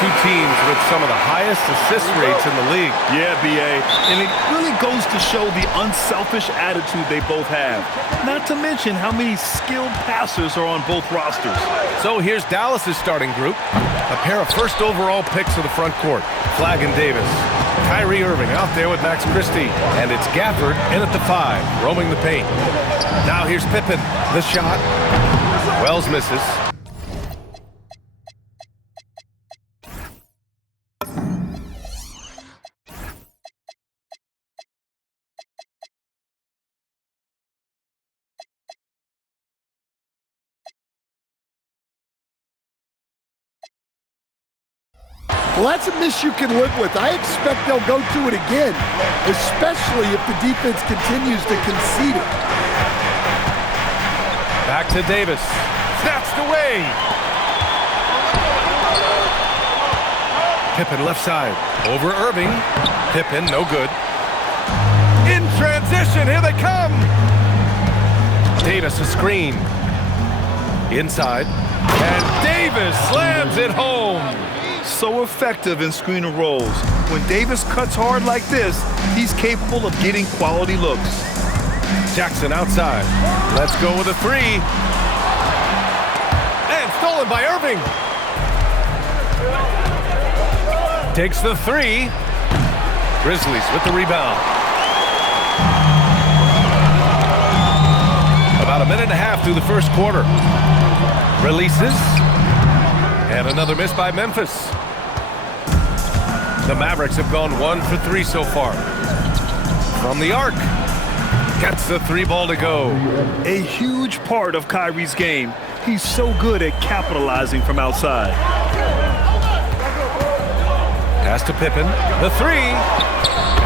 two teams with some of the highest assist rates in the league. Yeah, B.A., and it really goes to show the unselfish attitude they both have. Not to mention how many skilled passers are on both rosters. So here's Dallas's starting group. A pair of first overall picks of the front court. Flagg and Davis. Kyrie Irving out there with Max Christie. And it's Gafford in at the 5, roaming the paint. Now here's Pippen. The shot. Wells misses. Well, that's a miss you can live with. I expect they'll go to it again, especially if the defense continues to concede it. Back to Davis. Snatched away. Pippen left side. Over Irving. Pippen, no good. In transition, here they come. Davis, a screen. Inside. And Davis slams it home. So effective in screen and rolls. When Davis cuts hard like this, he's capable of getting quality looks. Jackson outside. Let's go with a 3. And stolen by Irving. Takes the 3. Grizzlies with the rebound. About a minute and a half through the first quarter. Releases. And another miss by Memphis. The Mavericks have gone 1 for 3 so far. From the arc. Gets the 3 ball to go. A huge part of Kyrie's game. He's so good at capitalizing from outside. Pass to Pippen. The 3.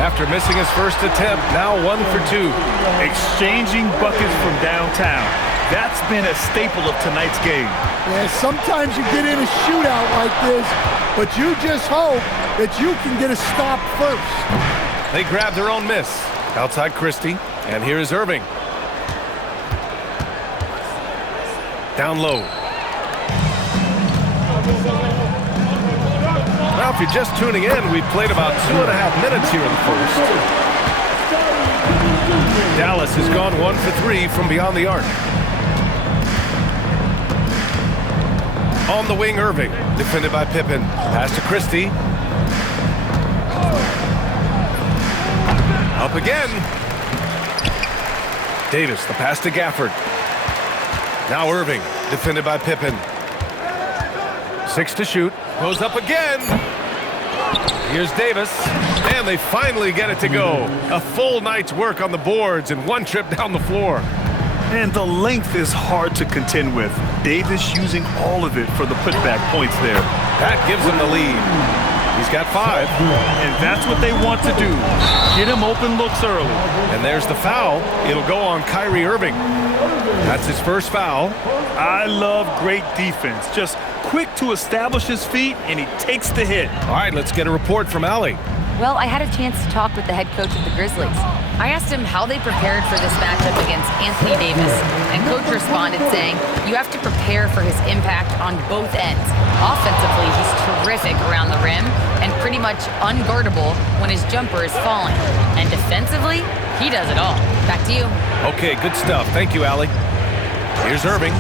After missing his first attempt, now 1 for 2. Exchanging buckets from downtown. That's been a staple of tonight's game. Yeah, sometimes you get in a shootout like this, but you just hope that you can get a stop first. They grab their own miss. Outside Christie, and here is Irving. Down low. Now, if you're just tuning in, we've played about 2.5 minutes here in the first. Dallas has gone 1 for 3 from beyond the arc. On the wing, Irving, defended by Pippen. Pass to Christie. Up again. Davis, the pass to Gafford. Now Irving, defended by Pippen. 6 to shoot. Goes up again. Here's Davis. And they finally get it to go. A full night's work on the boards and 1 trip down the floor. And the length is hard to contend with. Davis using all of it for the putback points there. That gives him the lead. He's got 5. And that's what they want to do. Get him open looks early. And there's the foul. It'll go on Kyrie Irving. That's his first foul. I love great defense. Just quick to establish his feet, and he takes the hit. All right, let's get a report from Allie. Well, I had a chance to talk with the head coach of the Grizzlies. I asked him how they prepared for this matchup against Anthony Davis, and coach responded saying, you have to prepare for his impact on both ends. Offensively, he's terrific around the rim and pretty much unguardable when his jumper is falling. And defensively, he does it all. Back to you. Okay, good stuff. Thank you, Allie. Here's Irving,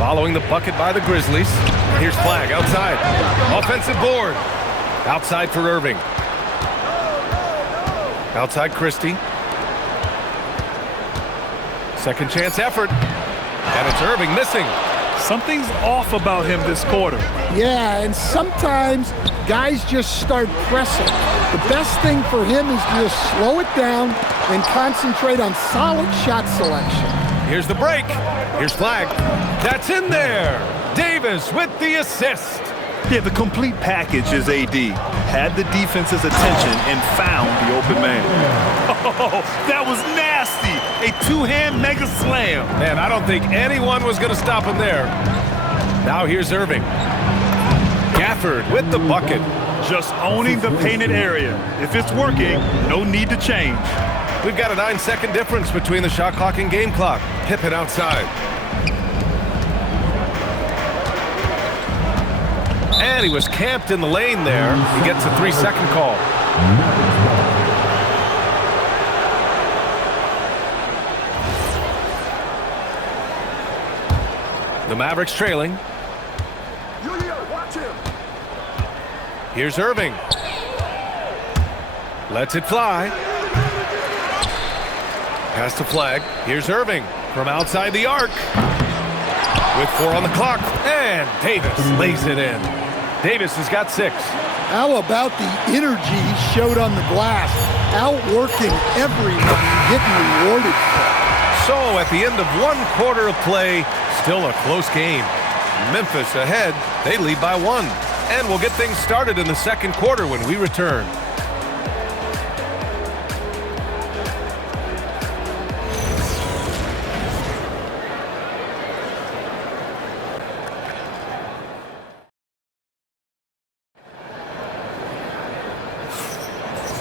following the bucket by the Grizzlies. Here's Flagg outside. Offensive board. Outside for Irving. Outside Christie. Second chance effort. And it's Irving missing. Something's off about him this quarter. Yeah, and sometimes guys just start pressing. The best thing for him is to just slow it down and concentrate on solid shot selection. Here's the break. Here's Flagg. That's in there. Davis with the assist. Yeah, the complete package is AD. Had the defense's attention and found the open man. Oh, that was nasty. A 2-hand mega slam. Man, I don't think anyone was going to stop him there. Now here's Irving. Gafford with the bucket. Just owning the painted area. If it's working, no need to change. We've got a 9-second difference between the shot clock and game clock. Pippen outside. And he was camped in the lane there. He gets a 3-second call. The Mavericks trailing. Here's Irving. Lets it fly. Pass the flag. Here's Irving from outside the arc. With 4 on the clock. And Davis lays it in. Davis has got 6. How about the energy he showed on the glass? Outworking everyone, getting rewarded for it. So at the end of 1 quarter of play, still a close game. Memphis ahead. They lead by 1. And we'll get things started in the second quarter when we return.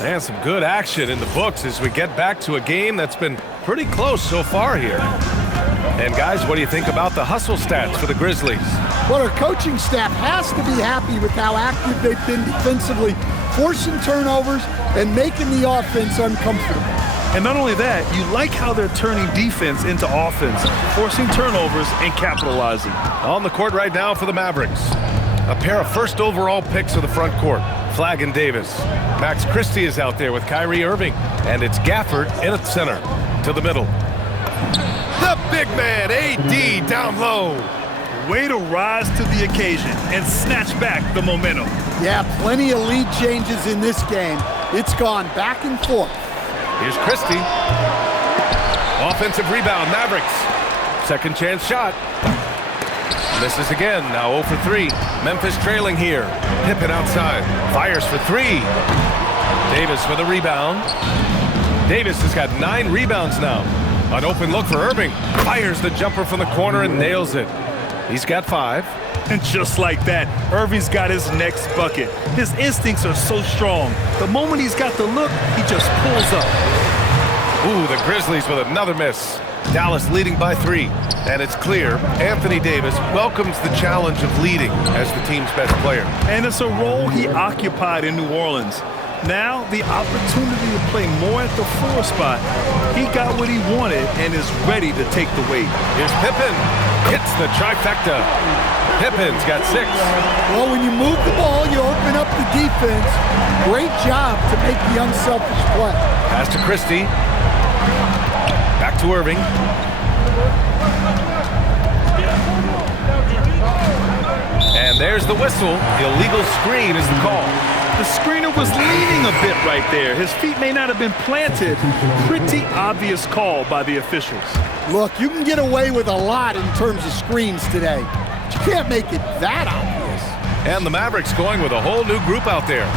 And some good action in the books as we get back to a game that's been pretty close so far here. And guys, what do you think about the hustle stats for the Grizzlies? Well, our coaching staff has to be happy with how active they've been defensively, forcing turnovers and making the offense uncomfortable. And not only that, you like how they're turning defense into offense, forcing turnovers and capitalizing. On the court right now for the Mavericks, a pair of first overall picks of the front court, Flagg and Davis. Max Christie is out there with Kyrie Irving, and it's Gafford in at center to the middle. The big man, AD, down low. Way to rise to the occasion and snatch back the momentum. Yeah, plenty of lead changes in this game. It's gone back and forth. Here's Christie. Offensive rebound, Mavericks. Second chance shot. Misses again, now 0 for 3. Memphis trailing here. Pippen outside. Fires for 3. Davis for the rebound. Davis has got 9 rebounds now. An open look for Irving. Fires the jumper from the corner and nails it. He's got 5. And just like that, Irving's got his next bucket. His instincts are so strong. The moment he's got the look, he just pulls up. Ooh, the Grizzlies with another miss. Dallas leading by 3. And it's clear Anthony Davis welcomes the challenge of leading as the team's best player. And it's a role he occupied in New Orleans. Now, the opportunity to play more at the 4 spot. He got what he wanted and is ready to take the weight. Here's Pippen. Hits the trifecta. Pippen's got 6. Well, when you move the ball, you open up the defense. Great job to make the unselfish play. Pass to Christie. Back to Irving. And there's the whistle. The illegal screen is the call. The screener was leaning a bit right there. His feet may not have been planted. Pretty obvious call by the officials. Look, you can get away with a lot in terms of screens today. But you can't make it that obvious. And the Mavericks going with a whole new group out there.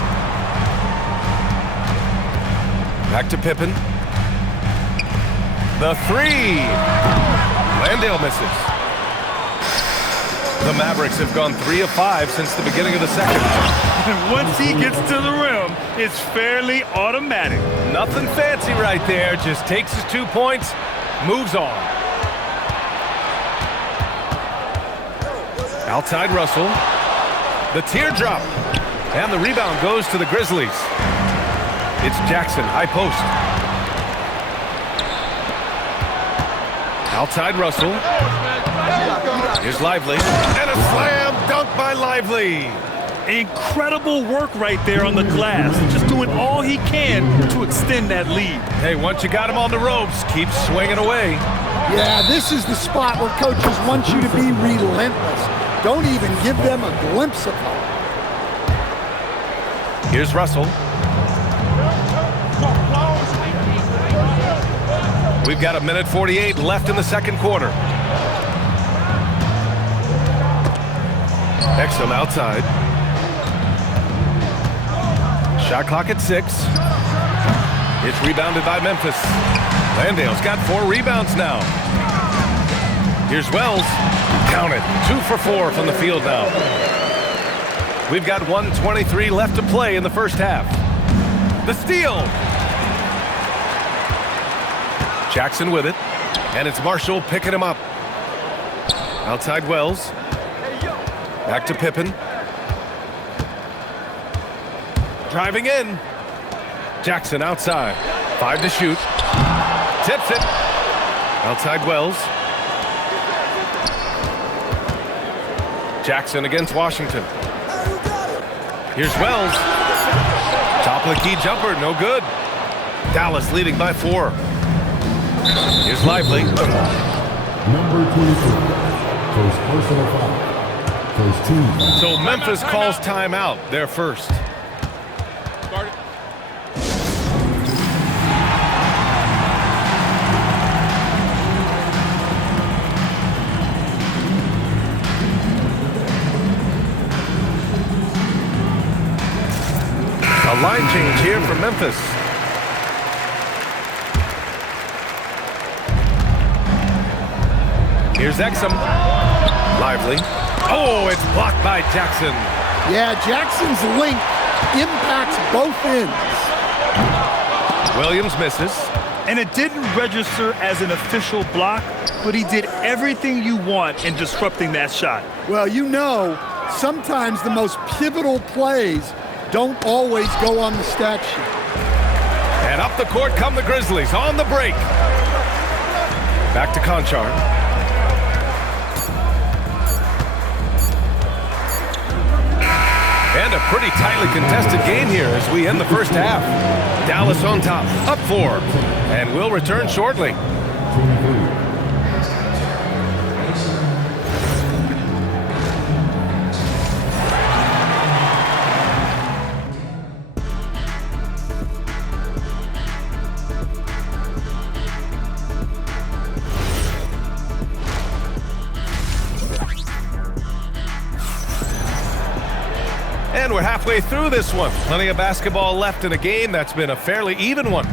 Back to Pippen. The 3. Landale misses. The Mavericks have gone 3 of 5 since the beginning of the second. And once he gets to the rim, it's fairly automatic. Nothing fancy right there. Just takes his 2 points, moves on. Outside Russell. The teardrop. And the rebound goes to the Grizzlies. It's Jackson, high post. Outside Russell. Here's Lively. And a slam dunk by Lively. Incredible work right there on the glass. Just doing all he can to extend that lead. Hey, once you got him on the ropes, keep swinging away. Yeah, this is the spot where coaches want you to be relentless. Don't even give them a glimpse of hope. Here's Russell. We've got 1:48 left in the second quarter. Exum outside. Shot clock at 6. It's rebounded by Memphis. Landale's got 4 rebounds now. Here's Wells. Count it. 2 for 4 from the field now. We've got 1:23 left to play in the first half. The steal. Jackson with it. And it's Marshall picking him up. Outside Wells. Back to Pippen. Driving in. Jackson outside. 5 to shoot. Tips it. Outside Wells. Jackson against Washington. Here's Wells. Top of the key jumper, no good. Dallas leading by 4. Here's Lively. Number 22. First personal foul. First team. So Memphis calls timeout, their first. A line change here for Memphis. Here's Exum. Lively. Oh, it's blocked by Jackson. Yeah, Jackson's link impacts both ends. Williams misses. And it didn't register as an official block, but he did everything you want in disrupting that shot. Well, you know, sometimes the most pivotal plays don't always go on the stat sheet. And up the court come the Grizzlies on the break. Back to Conchar. And a pretty tightly contested game here as we end the first half. Dallas on top, up 4. And we'll return shortly. And we're halfway through this one. Plenty of basketball left in a game that's been a fairly even one.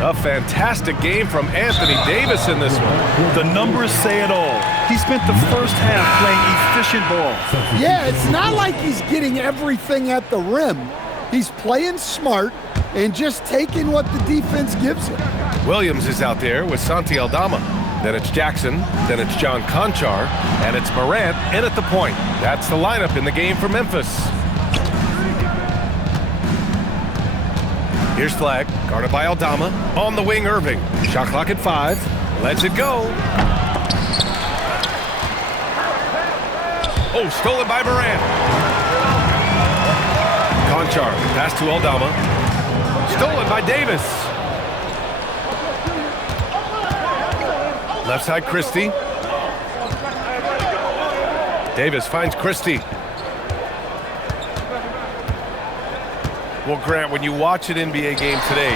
A fantastic game from Anthony Davis in this one. The numbers say it all. He spent the first half playing efficient ball. Yeah, it's not like he's getting everything at the rim. He's playing smart and just taking what the defense gives him. Williams is out there with Santi Aldama. Then it's Jackson, then it's John Conchar, and it's Morant in at the point. That's the lineup in the game for Memphis. Here's Flag, guarded by Aldama. On the wing, Irving. Shot clock at 5. Lets it go. Oh, stolen by Morant. Conchar, pass to Aldama. Stolen by Davis. Left side, Christie. Davis finds Christie. Well, Grant, when you watch an NBA game today,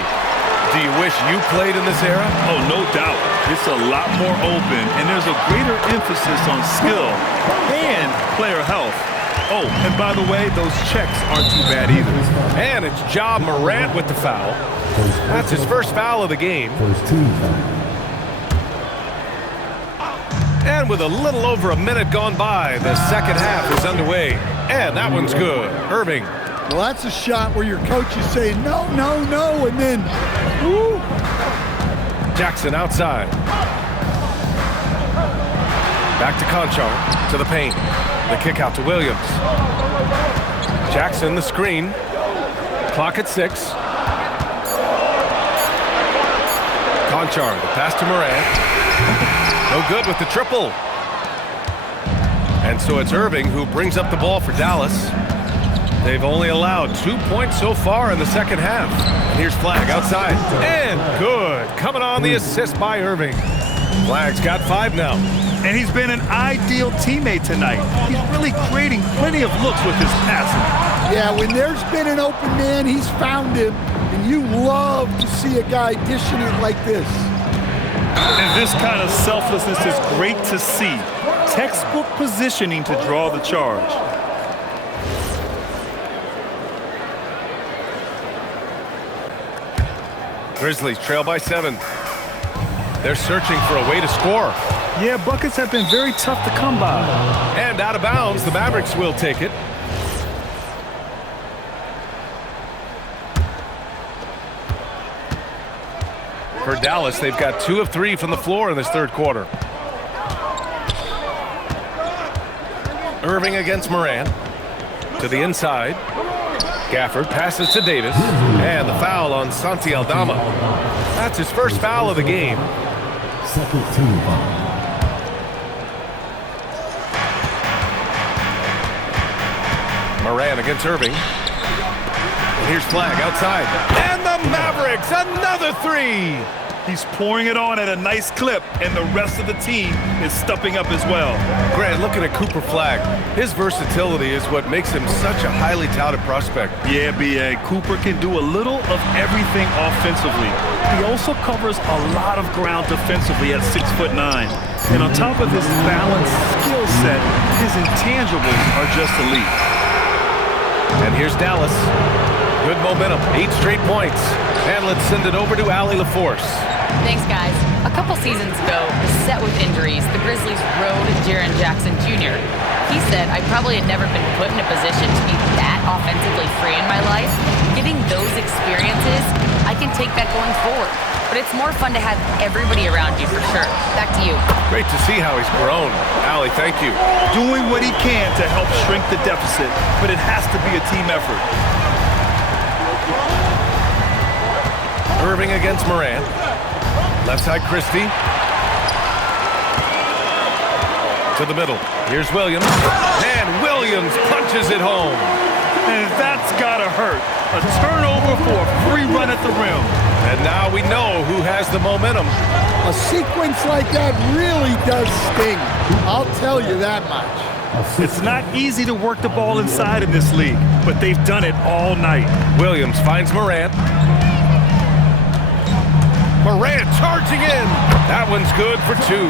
do you wish you played in this era? Oh, no doubt. It's a lot more open, and there's a greater emphasis on skill and player health. Oh, and by the way, those checks aren't too bad either. And it's Ja Morant with the foul. That's his first foul of the game. First team foul. And with a little over a minute gone by, the second half is underway. And that one's good. Irving. Well, that's a shot where your coach is saying, no, no, no, and then, woo. Jackson outside. Back to Conchar, to the paint. The kick out to Williams. Jackson, the screen. Clock at 6. Conchar, the pass to Morant. No good with the triple. And so it's Irving who brings up the ball for Dallas. They've only allowed 2 points so far in the second half. And here's Flag outside. And good. Coming on the assist by Irving. Flag's got 5 now. And he's been an ideal teammate tonight. He's really creating plenty of looks with his passing. Yeah, when there's been an open man, he's found him. And you love to see a guy dishing it like this. And this kind of selflessness is great to see. Textbook positioning to draw the charge. Grizzlies trail by 7. They're searching for a way to score. Yeah, buckets have been very tough to come by. And out of bounds, the Mavericks will take it. For Dallas, they've got 2 of 3 from the floor in this third quarter. Irving against Morant. To the inside. Gafford passes to Davis, and the foul on Santi Aldama. That's his first foul of the game. Second team foul. Moran against Irving. And here's Flag outside. And the Mavericks, another three! He's pouring it on at a nice clip, and the rest of the team is stepping up as well. Grant, looking at Cooper Flag, his versatility is what makes him such a highly touted prospect. Yeah, B.A. Cooper can do a little of everything offensively. He also covers a lot of ground defensively at 6'9". And on top of his balanced skill set, his intangibles are just elite. And here's Dallas. Good momentum, 8 straight points. And let's send it over to Allie LaForce. Thanks, guys. A couple seasons ago, beset with injuries, the Grizzlies rode Jaren Jackson Jr. He said, I probably had never been put in a position to be that offensively free in my life. Getting those experiences, I can take that going forward. But it's more fun to have everybody around you for sure. Back to you. Great to see how he's grown. Allie, thank you. Doing what he can to help shrink the deficit, but it has to be a team effort. Irving against Moran. Left side, Christie. To the middle. Here's Williams. And Williams punches it home. And that's gotta hurt. A turnover for a free run at the rim. And now we know who has the momentum. A sequence like that really does sting. I'll tell you that much. It's not easy to work the ball inside in this league, but they've done it all night. Williams finds Moran. Moran charging in. That one's good for 2.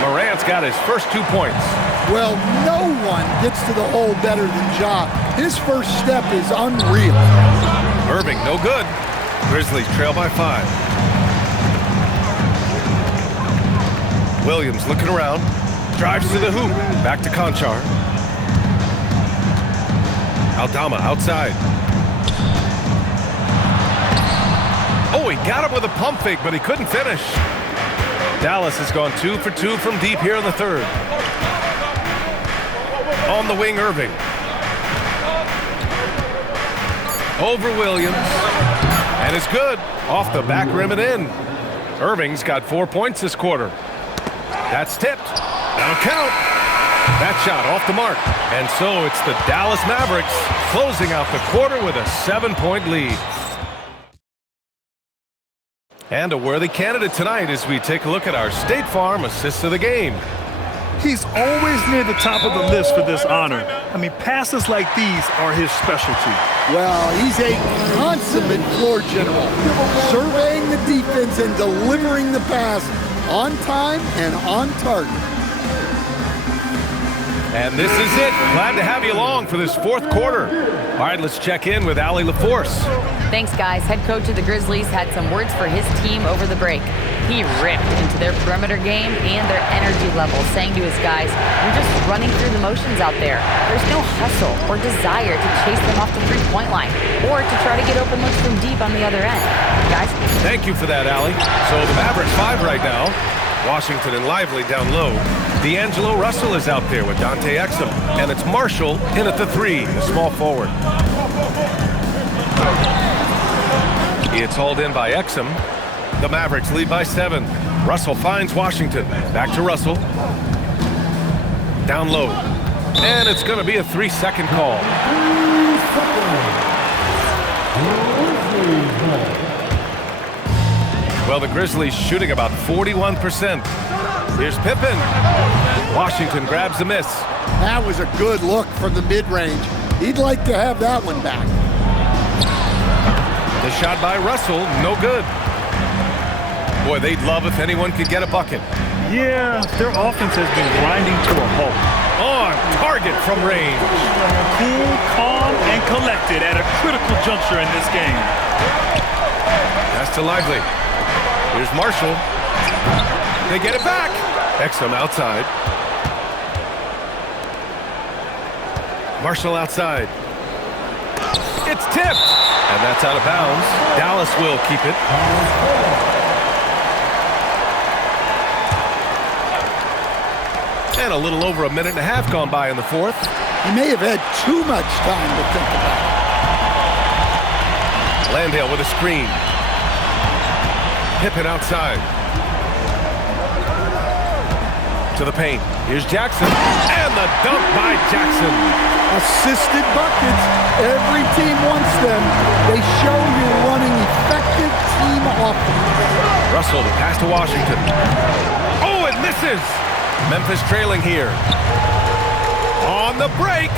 Moran's got his first 2 points. Well, no one gets to the hole better than Ja. His first step is unreal. Irving, no good. Grizzlies trail by 5. Williams looking around. Drives to the hoop. Back to Conchar. Aldama outside. Oh, he got him with a pump fake, but he couldn't finish. Dallas has gone 2 for 2 from deep here in the third. On the wing, Irving. Over Williams. And it's good. Off the back rim and in. Irving's got 4 points this quarter. That's tipped. That'll count. That shot off the mark. And so it's the Dallas Mavericks closing out the quarter with a 7-point lead. And a worthy candidate tonight as we take a look at our State Farm Assists of the Game. He's always near the top of the list for this honor. I mean, passes like these are his specialty. Well, he's a consummate floor general, surveying the defense and delivering the pass on time and on target. And this is it. Glad to have you along for this 4th quarter. All right, let's check in with Allie LaForce. Thanks, guys. Head coach of the Grizzlies had some words for his team over the break. He ripped into their perimeter game and their energy level, saying to his guys, "You're just running through the motions out there. There's no hustle or desire to chase them off the three-point line or to try to get open looks from deep on the other end." Guys? Thank you for that, Allie. So the Mavericks 5 right now. Washington and Lively down low. D'Angelo Russell is out there with Dante Exum. And it's Marshall in at the 3, the small forward. It's hauled in by Exum. The Mavericks lead by 7. Russell finds Washington. Back to Russell. Down low. And it's going to be a 3-second call. Well, the Grizzlies shooting about 41%. Here's Pippen. Washington grabs the miss. That was a good look from the mid-range. He'd like to have that one back. The shot by Russell, no good. Boy, they'd love if anyone could get a bucket. Yeah, their offense has been grinding to a halt. On target from range. Cool, calm, and collected at a critical juncture in this game. That's to Lively. Here's Marshall. They get it back. Exum outside. Marshall outside. It's tipped. And that's out of bounds. Dallas will keep it. And a little over a minute and a half gone by in the 4th. He may have had too much time to think about it. Landale with a screen. Pippen outside. To the paint. Here's Jackson. And the dunk by Jackson. Assisted buckets. Every team wants them. They show you're running effective team offense. Russell to pass to Washington. Oh, it misses. Memphis trailing here. On the break.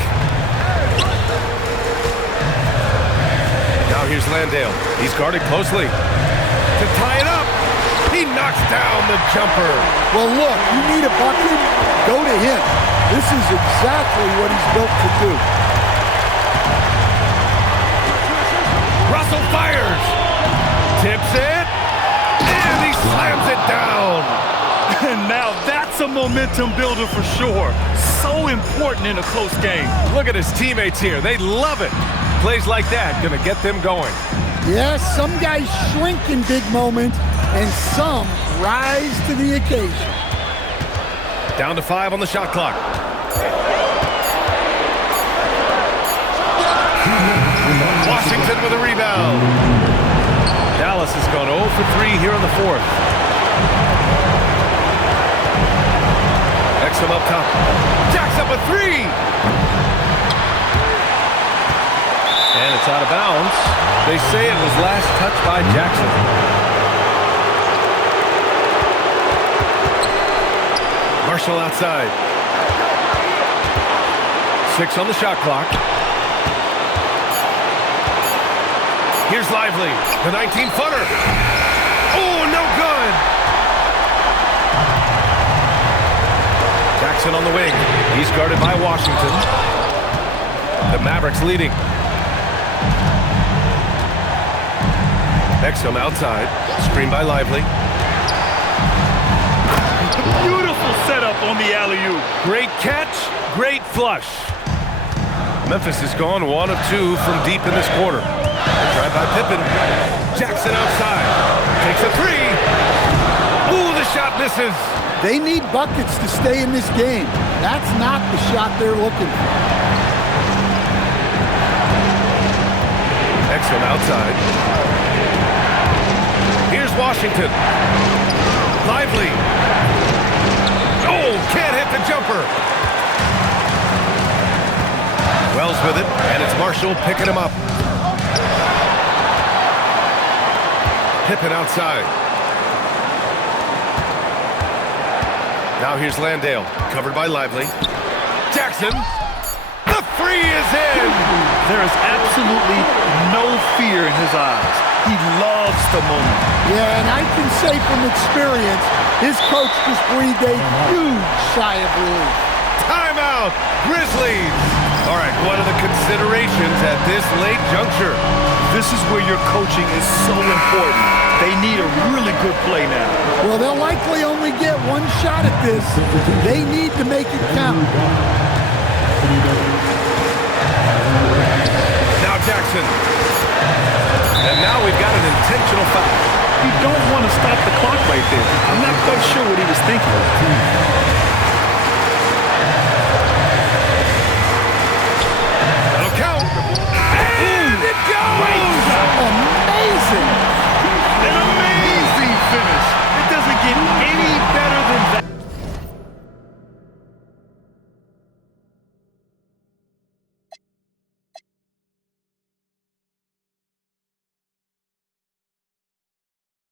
Now here's Landale. He's guarded closely. To tie it up. He knocks down the jumper. Well, look, you need a bucket, go to him. This is exactly what he's built to do. Russell fires. Tips it. And he slams it down. And now that's a momentum builder for sure. So important in a close game. Look at his teammates here. They love it. Plays like that gonna get them going. Yes, some guys shrink in big moments, and some rise to the occasion. Down to 5 on the shot clock. Washington with a rebound. Dallas has gone 0 for 3 here in the fourth. Exum up top. Jacks up a 3. And it's out of bounds. They say it was last touched by Jackson. Marshall outside. 6 on the shot clock. Here's Lively, the 19-footer. Oh, no good. Jackson on the wing. He's guarded by Washington. The Mavericks leading. Exum outside. Screen by Lively. Beautiful setup on the alley-oop. Great catch, great flush. Memphis has gone 1 of 2 from deep in this quarter. Drive by Pippen. Jackson outside. Takes a 3. Ooh, the shot misses. They need buckets to stay in this game. That's not the shot they're looking for. Exum outside. Here's Washington. Lively. Oh, can't hit the jumper. Wells with it, and it's Marshall picking him up. Pippen outside. Now here's Landale, covered by Lively. Jackson, the 3 is in! There is absolutely no fear in his eyes. He loves the moment. Yeah, and I can say from experience, his coach just breathed a huge sigh of relief. Timeout, Grizzlies! All right, what are the considerations at this late juncture? This is where your coaching is so important. They need a really good play now. Well, they'll likely only get one shot at this. They need to make it count. Now Jackson. And now we've got an intentional foul. You don't want to stop the clock right there. I'm not quite sure what he was thinking.